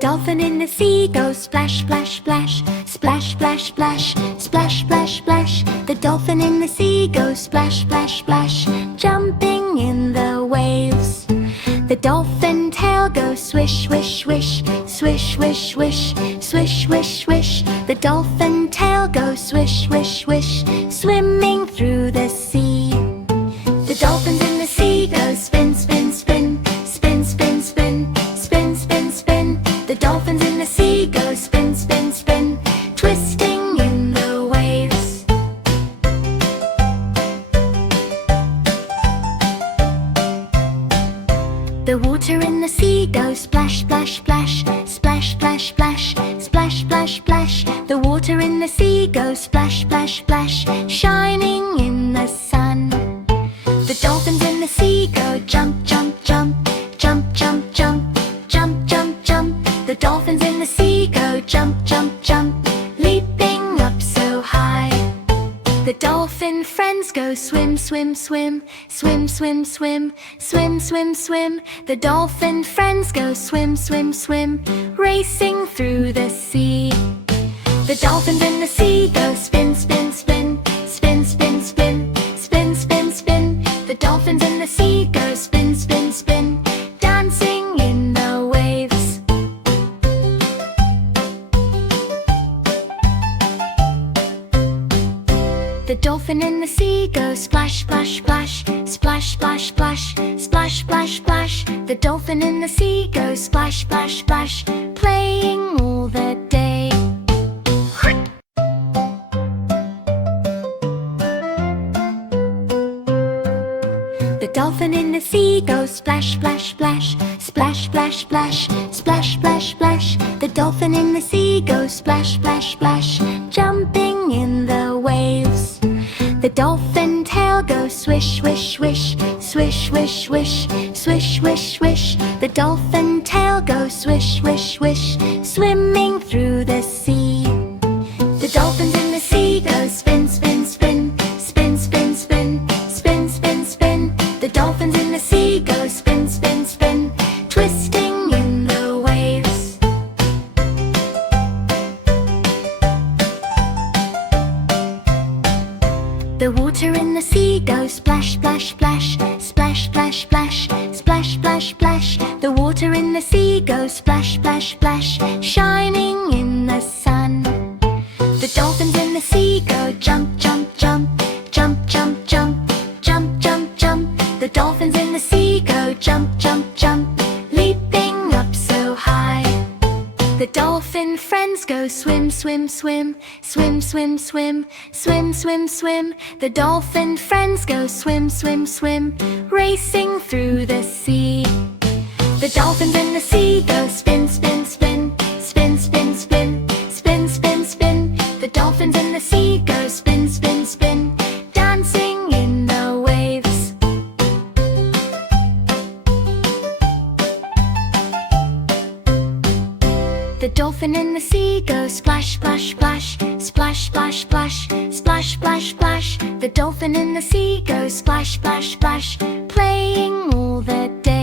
dolphin in the sea goes splash, splash, splash, splash, splash, splash, splash, splash, splash. The dolphin in the sea goes splash, splash, splash, jumping in the waves. The dolphin tail goes swish, swish, swish, swish, swish, swish, swish, swish, swish. The dolphin tail goes swish, swish, swish, swimming through the sea. The dolphins in the sea go spin, spin, spin, spin, spin, spin, spin, spin, spin. The dolphins in the sea go spin, spin, spin, twisting in the waves. The water in the sea goes splash, splash, splash, splash, splash, splash, splash, splash, splash. The water in the sea goes splash, splash, splash, shining in the sun. The dolphins in the sea go jump, jump, jump, jump, jump, jump, jump, jump, jump. The dolphins in the sea go jump, jump, jump, leaping up so high. The dolphin friends go swim, swim, swim, swim, swim, swim, swim, swim, swim. The dolphin friends go swim, swim, swim, racing through the sea. The dolphins in the sea go spin, spin, spin, spin, spin, spin, spin, spin, spin. The dolphins in the sea go spin, spin, spin, dancing in the waves. The dolphin in the sea goes splash, splash, splash, splash, splash, splash, splash, splash, splash. The dolphin in the sea goes splash, splash, splash, playing all the day. The dolphin in the sea goes splash, splash, splash, splash, splash, splash, splash, splash, splash. The dolphin in the sea goes splash, splash, splash, jumping in the waves. The dolphin tail goes swish, swish, swish, swish, swish, swish, swish, swish, swish. The dolphin tail goes swish, swish, swish, swimming through the sea. The dolphins in the sea go spin, spin, spin, spin, spin, spin, spin, spin, spin. The dolphins in the sea go spin, spin, spin, twisting in the waves. The water in the sea goes splash, splash, splash, splash, splash, splash, splash, splash, splash. The water in the sea goes splash, splash, splash, shining in the sun. The dolphins in the sea go jump, jump, jump, jump, jump, jump, jump, jump, jump. The dolphins in the sea go jump, jump, jump, leaping up so high. The dolphin friends go swim, swim, swim, swim, swim, swim, swim, swim, swim. The dolphin friends go swim, swim, swim, racing through the sea. The dolphins in the sea go spin, spin, spin, spin, spin, spin, spin, spin, spin. The dolphins in the sea go spin, spin, spin, dancing in the waves. The dolphin in the sea goes splash, splash, splash, splash, splash, splash, splash, splash, splash. The dolphin in the sea goes splash, splash, splash, playing all the day.